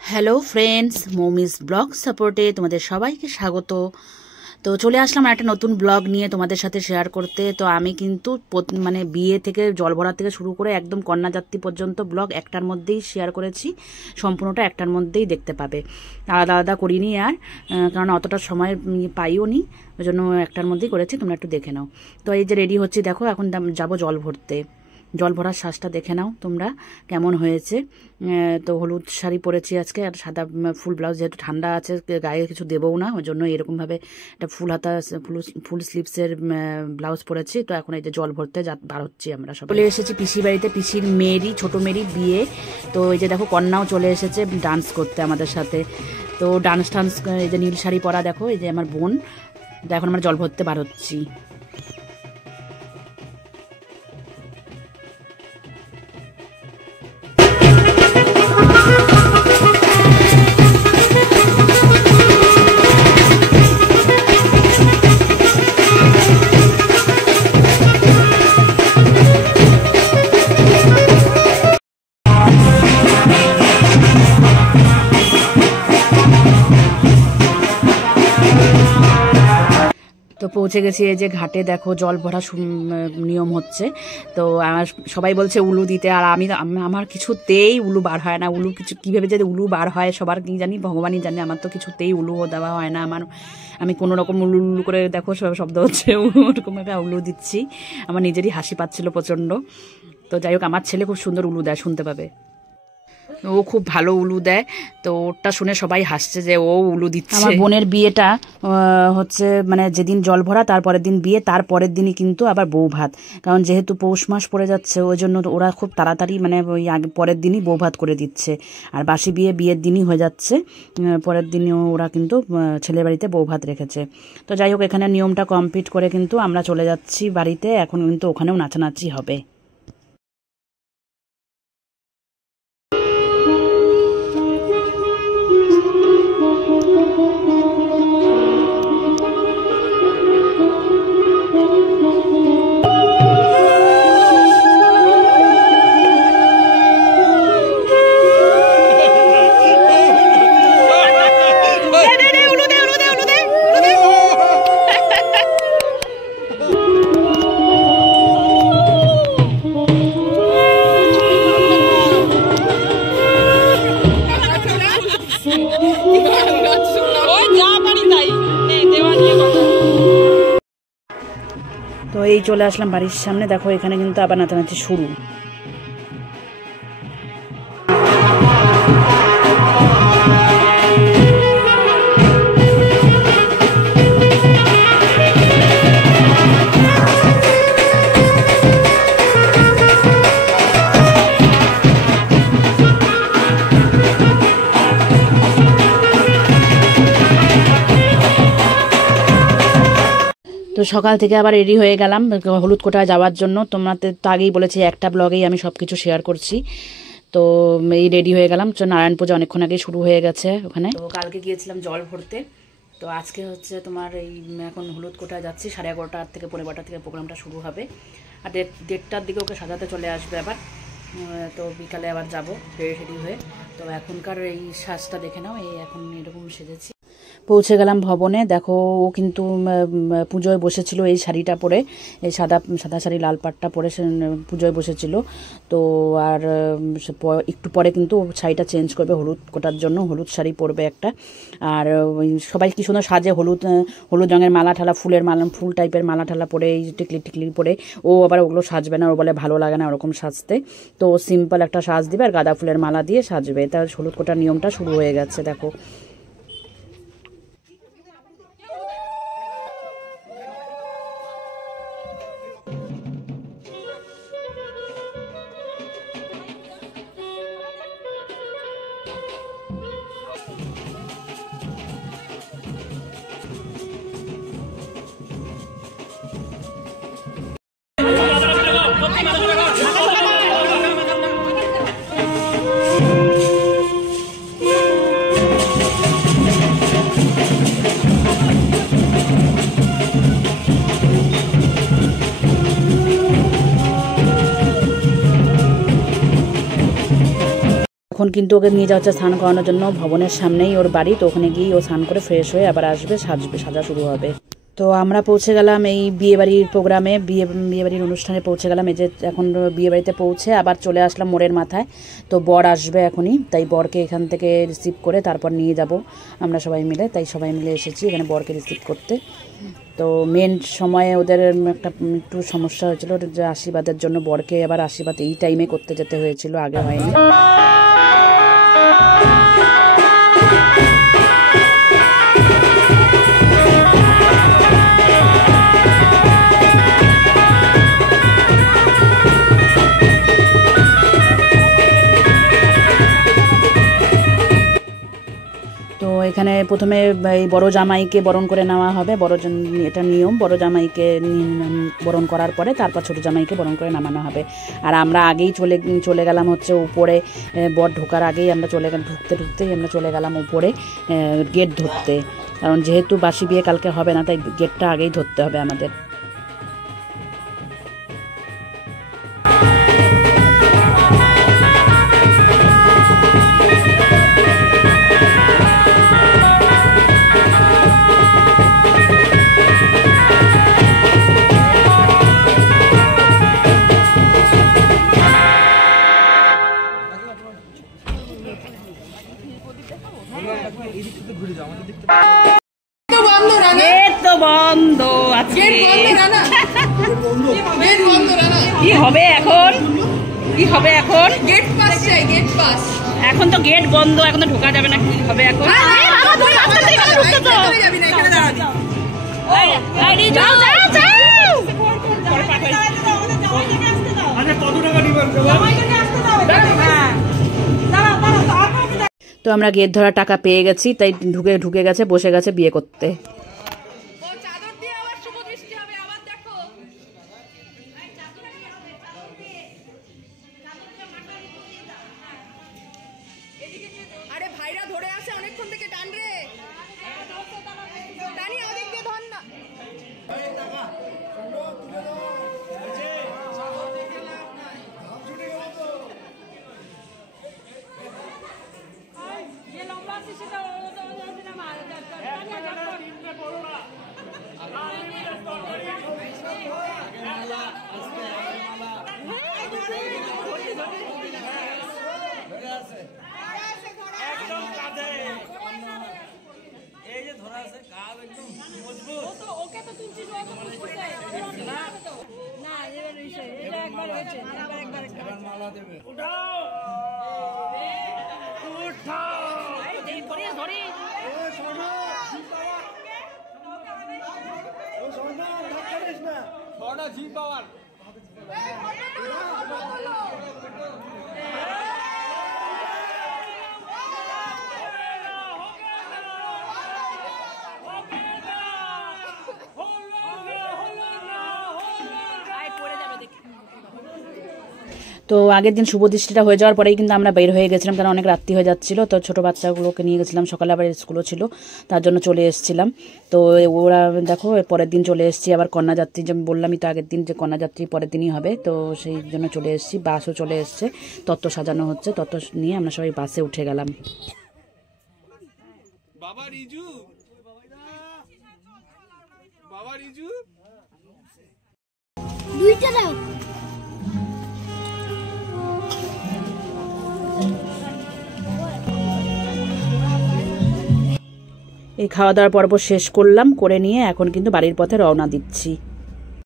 Hello friends, মমিস blog সাপোর্টে তোমাদের সবাইকে স্বাগত। তো চলে আসলাম একটা নতুন ব্লগ নিয়ে তোমাদের সাথে শেয়ার করতে। তো আমি কিন্তু মানে বিয়ে থেকে জল ভরা থেকে শুরু করে একদম কন্যাযাত্রী পর্যন্ত ব্লগ একটার মধ্যেই শেয়ার করেছি, সম্পূর্ণটা একটার মধ্যেই দেখতে পাবে। আলাদা আলাদা করিনি আর, কারণ অতটা সময় পাইও নি, ওই জন্য একটার মধ্যেই করেছি, তোমরা একটু দেখে নাও। তো এই যে রেডি হচ্ছি, দেখো এখন যাবো জল ভরতে। জল ভরার শ্বাসটা দেখে নাও তোমরা কেমন হয়েছে। তো হলুদ শাড়ি পরেছি আজকে, আর সাদা ফুল ব্লাউজ, যেহেতু ঠান্ডা আছে গায়ে কিছু দেবও না, ওই জন্য এরকমভাবে একটা ফুল হাতা ফুল স্লিভসের ব্লাউজ পরেছি। তো এখন এই যে জল ভরতে বার হচ্ছি আমরা সব। চলে এসেছি পিসির বাড়িতে, পিসির মেয়েরই, ছোটো মেয়েরই বিয়ে। তো এই যে দেখো কন্যাও চলে এসেছে ডান্স করতে আমাদের সাথে। তো ডান্স এই যে নীল শাড়ি পরা, দেখো এই যে আমার বোন। তো এখন আমরা জল ভরতে বার হচ্ছি। তো পৌঁছে গেছি এই যে ঘাটে, দেখো জল ভরা নিয়ম হচ্ছে। তো সবাই বলছে উলু দিতে, আর আমার কিছুতেই উলু বার হয় না। উলু কীভাবে যে উলু বার হয় সবার কি জানি, ভগবানই জানে। আমার তো কিছুতেই উলু দেওয়া হয় না। আমি কোনো রকম উলু উলু করে, দেখো শব্দ হচ্ছে, ওরকম একটা উলু দিচ্ছি। আমার নিজেরই হাসি পাচ্ছিল প্রচণ্ড। তো যাই হোক, আমার ছেলে খুব সুন্দর উলু দেয়, শুনতে পাবে। ও খুব ভালো উলু দেয়। তো ওটা শুনে সবাই হাসছে যে ও উলু দিচ্ছে। আমার বোনের বিয়েটা হচ্ছে মানে যেদিন জল ভরা তারপরের দিন বিয়ে, তারপরের দিনই কিন্তু আবার বউ ভাত। কারণ যেহেতু পৌষ মাস পড়ে যাচ্ছে, ওই জন্য ওরা খুব তাড়াতাড়ি মানে ওই পরের দিনই বউ ভাত করে দিচ্ছে। আর বাসি বিয়ের দিনই হয়ে যাচ্ছে, পরের দিনই ওরা কিন্তু ছেলের বাড়িতে বউ ভাত রেখেছে। তো যাই হোক, এখানে নিয়মটা কমপ্লিট করে কিন্তু আমরা চলে যাচ্ছি বাড়িতে। এখন কিন্তু ওখানেও নাচানাচি হবে। তো এই চলে আসলাম বাড়ির সামনে, দেখো এখানে কিন্তু আবার নাচানাচি শুরু। তো সকাল থেকে আবার রেডি হয়ে গেলাম হলুদ কোটায় যাওয়ার জন্য। তোমাদের তো আগেই বলেছি, একটা ব্লগেই আমি সব কিছু শেয়ার করছি। তো এই রেডি হয়ে গেলাম। নারায়ণ পূজা অনেকক্ষণ আগেই শুরু হয়ে গেছে ওখানে। তো কালকে গিয়েছিলাম জল ভরতে। তো আজকে হচ্ছে তোমার এই এখন হলুদ কোটায় যাচ্ছি। 11:30 থেকে 12:30 থেকে প্রোগ্রামটা শুরু হবে। আর 1:30টার দিকে ওকে সাজাতে চলে আসবে আবার। তো বিকালে আবার যাবো রেডি হয়ে। তো এখনকার এই সাজটা দেখে নাও, এই এখন এরকম সেজেছি। পৌঁছে গেলাম ভবনে। দেখো ও কিন্তু পুজোয় বসেছিল এই শাড়িটা পরে, এই সাদা শাড়ি লাল পাটটা পরে সে পুজোয় বসেছিল। তো আর একটু পরে কিন্তু শাড়িটা চেঞ্জ করবে হলুদ কোটার জন্য, হলুদ শাড়ি পরবে একটা। আর সবাই কি সুন্দর সাজে, হলুদ রঙের মালা ঠালা, ফুল টাইপের মালা ঠালা পরে, এই টিকলি পরে। ও আবার ওগুলো সাজবে না, ও বলে ভালো লাগে না ওরকম সাজতে। তো সিম্পল একটা সাজ দিবে আর গাঁদা ফুলের মালা দিয়ে সাজবে। তার হলুদ কোটার নিয়মটা শুরু হয়ে গেছে, দেখো। এখন কিন্তু ওকে নিয়ে যাওয়া হচ্ছে স্নান করানোর জন্য ভবনের সামনেই ওর বাড়ি, তো ওখানে গিয়ে ও স্নান করে ফ্রেশ হয়ে আবার আসবে, সাজা শুরু হবে। তো আমরা পৌঁছে গেলাম এই বিয়েবাড়ির প্রোগ্রামে, বিয়েবাড়ির অনুষ্ঠানে পৌঁছে গেলাম। এই যে এখন বিয়েবাড়িতে পৌঁছে আবার চলে আসলাম মোড়ের মাথায়। তো বর আসবে এখনই, তাই বরকে এখান থেকে রিসিভ করে তারপর নিয়ে যাব আমরা সবাই মিলে, তাই সবাই মিলে এসেছি এখানে বরকে রিসিভ করতে। তো মেন সময়ে ওদের একটু সমস্যা হয়েছিল যে আশীর্বাদের জন্য, বরকে আবার আশীর্বাদ এই টাইমে করতে যেতে হয়েছিল, আগে হয়নি। তো এখানে প্রথমে এই বড় জামাইকে বরণ করে নেওয়া হবে, এটা নিয়ম। বড় জামাইকে বরণ করার পরে তারপর ছোট জামাইকে বরণ করে নামানো হবে। আর আমরা আগেই চলে গেলাম হচ্ছে উপরে, বর ঢোকার আগেই আমরা ঢুকতেই আমরা চলে গেলাম উপরে গেট ধরতে, কারণ যেহেতু বাসি বিয়ে কালকে হবে না, তাই গেটটা আগেই ধরতে হবে আমাদের। বন্ধ আছে, কি হবে এখন? গেট পাস, এখন তো গেট বন্ধ, এখন তো ঢোকা যাবে না। কি হবে এখন? তো আমরা গেট ধরার টাকা পেয়ে গেছি, তাই ঢুকে গেছে, বসে গেছে বিয়ে করতে। তো আগের দিন শুভ দৃষ্টিটা হয়ে যাওয়ার পরেই কিন্তু আমরা বের হয়ে গেছিলাম, কারণ অনেক রাত্রি হয়ে যাচ্ছিলো। তো ছোটো বাচ্চাগুলোকে নিয়ে গেছিলাম, সকালে আবার স্কুলও ছিল, তার জন্য চলে এসেছিলাম। তো ওরা দেখো পরের দিন চলে এসেছি আবার কন্যাযাত্রী, যে বললামই তো আগের দিন যে কন্যাযাত্রী পরের দিনই হবে, তো সেই জন্য চলে এসেছি। বাসও চলে এসছে, তত্ত্ব সাজানো হচ্ছে, তত্ত্ব নিয়ে আমরা সবাই বাসে উঠে গেলাম। এই খাওয়া দাওয়ার পর্ব শেষ করলাম, করে নিয়ে এখন কিন্তু বাড়ির পথে রওনা দিচ্ছি।